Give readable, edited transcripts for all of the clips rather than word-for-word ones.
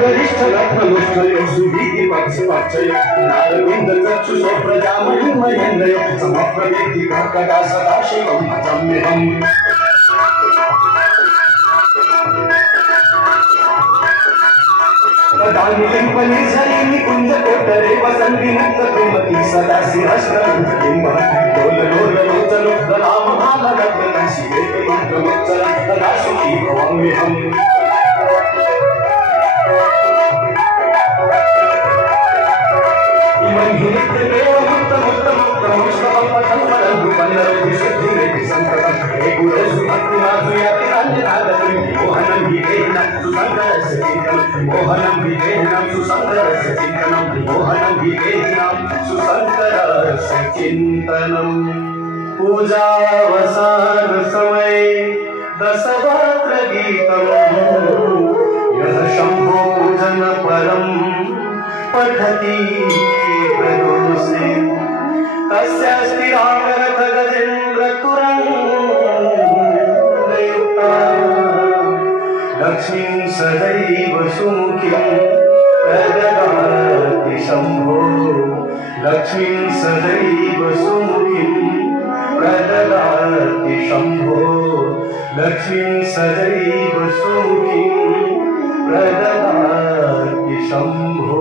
गरिष्ठ रत्नलुष्ठ सुविधि पक्षपक्षय नारविन्द चक्षुषो प्रजामहिमयेन्द्रय समप्रवेति कर्कटा सदाशिवं भजम्यहम् दानिलिम्पनि सरिनि कुञ्ज कोटरे वसन्ति मुक्त कुमति सदा शिरस्त्रबिम्ब लोल लोल लोचनोत्तरामहालगद्गदं शिवेति मन्त्रमुच्चरं तदा सुखी भवाम्यहम् इमं हि नित्यमेव मुक्तमुक्तमुक्तमुक्तमुक्तमपथं वदन्तु पन्नरति शुद्धिरेति सन्ततं हे गुरेषु भक्तिमासु याति अन्यनागतिं मोहनं हि देहिनं सुसङ्गरस्य चिन्तनं मोहनं हि देहिनं सुसङ्गरस्य चिन्तनं मोहनं हि देहिनं सुसङ्गरस्य चिन्तनम् पूजावसान समये दशवक्त्र गीतम् यः शम्भो पूजन परं पठति प्रदोषे तस्य स्थिरागरथ गजेन्द्र तुरङ्गयुक्ता लक्ष्मीं सदैव सुमुखीं प्रददाति शम्भो लक्ष्मीं सदैव सुमुखीं प्रददाति शम्भो लक्ष्मीं सदैव सुमुखीं प्रददाति शम्भो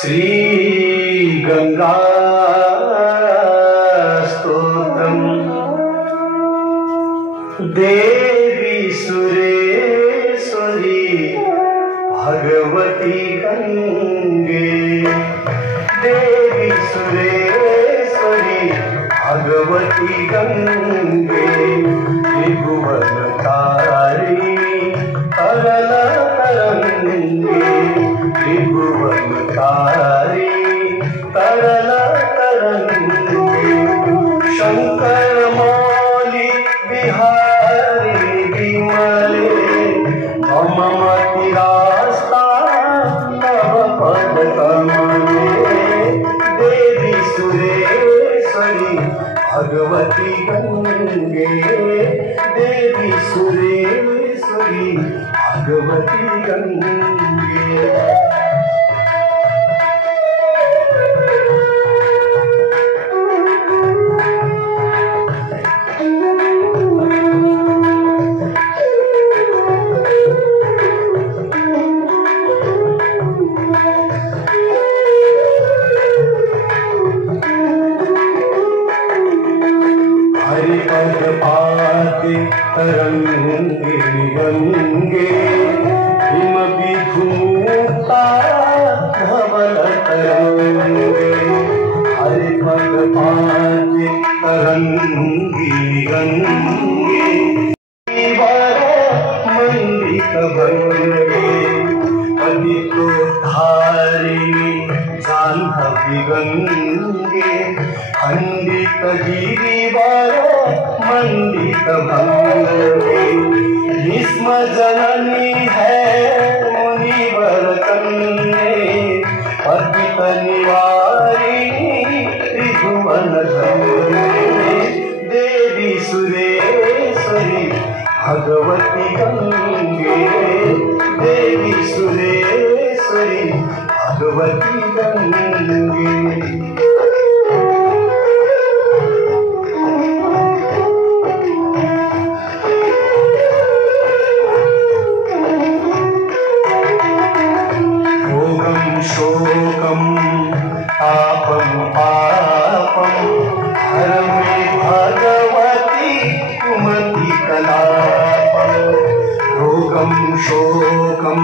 श्री गंगा स्तोत्रम् देवी सुरेश्वरी भगवती गंगे देवी सुरेश्वरी भगवती गंगे त्रिभुवनतारिणी तरल तरंगे त्रिभुवनतारिणी तरल तरंगे शंकर मौली बिहारी विमले मम मति रास्ता तव पद कमले देवी सुरेश्वरी भगवती गंगे देवी सुरेश्वरी भगवती गंगे हरिपद पाते तरंगे गंगे हिम विधुता धवल तरंगे हरिपद पाते तरंगे गंगे मंडित भंगे पतितोद्धारिणी जाह्नवी गंगे खंडित गिरिवर मंडित भंगे भीष्म जननी है मुनिवर कन्ये पतित निवारिणी त्रिभुवन धन्ये देवी सुरेश्वरी भगवती गंगे देवी सुरेश्वरी भगवती गंगे शोकं तापं पापं हर मे भगवती कुमति कलापं रोगं शोकं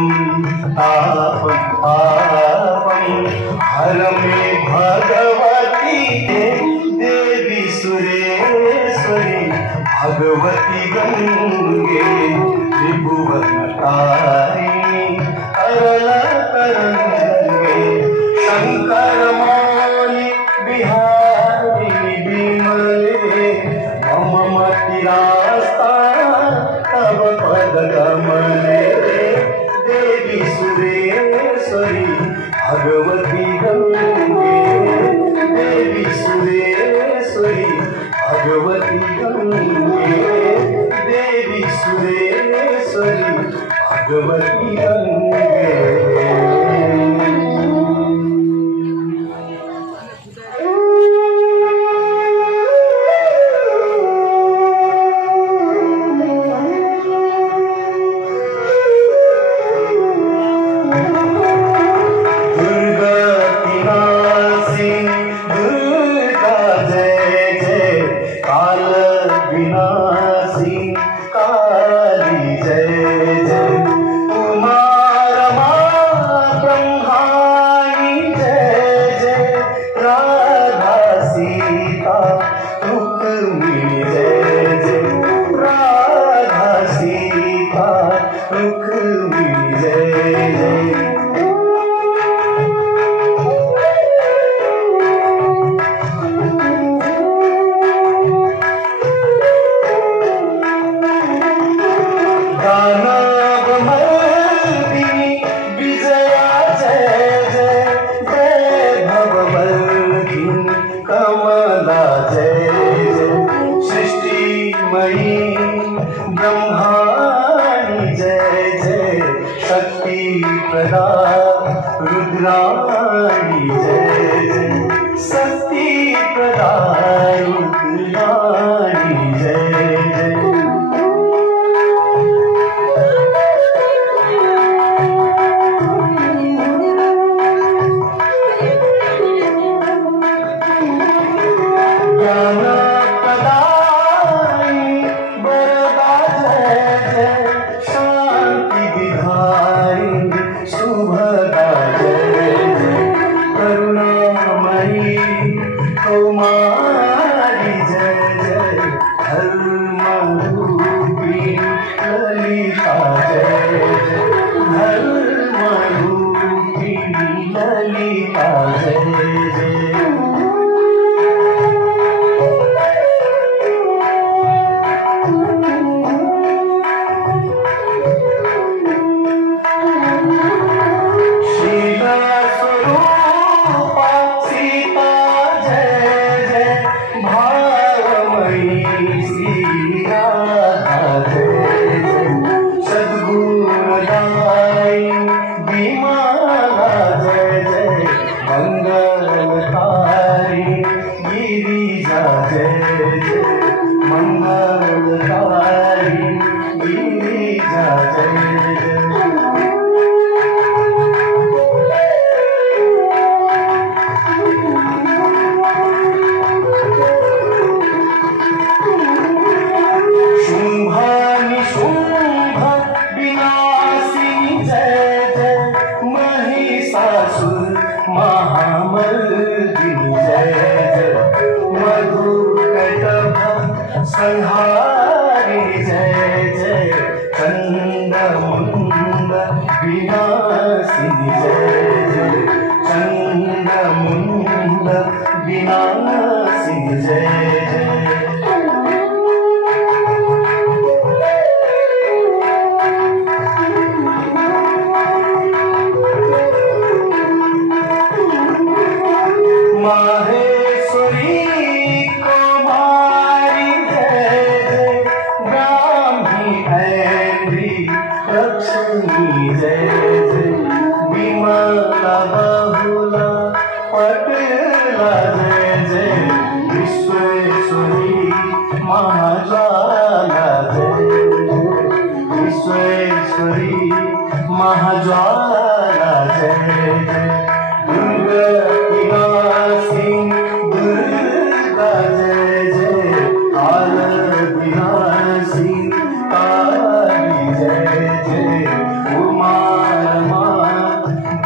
तापं पापं हर मे भगवती देवी सुरेश्वरी भगवती गंगे त्रिभुवनतारिणी तरल तरंगे शंकर मौली बिहारी विमले मम मति रास्ता तव पद कमले देवी सुरेश्वरी भगवती गंगे देवी सुरेश्वरी भगवती गंगे देवी सुरेश्वरी भगवती रंगे।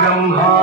ब्रह्मा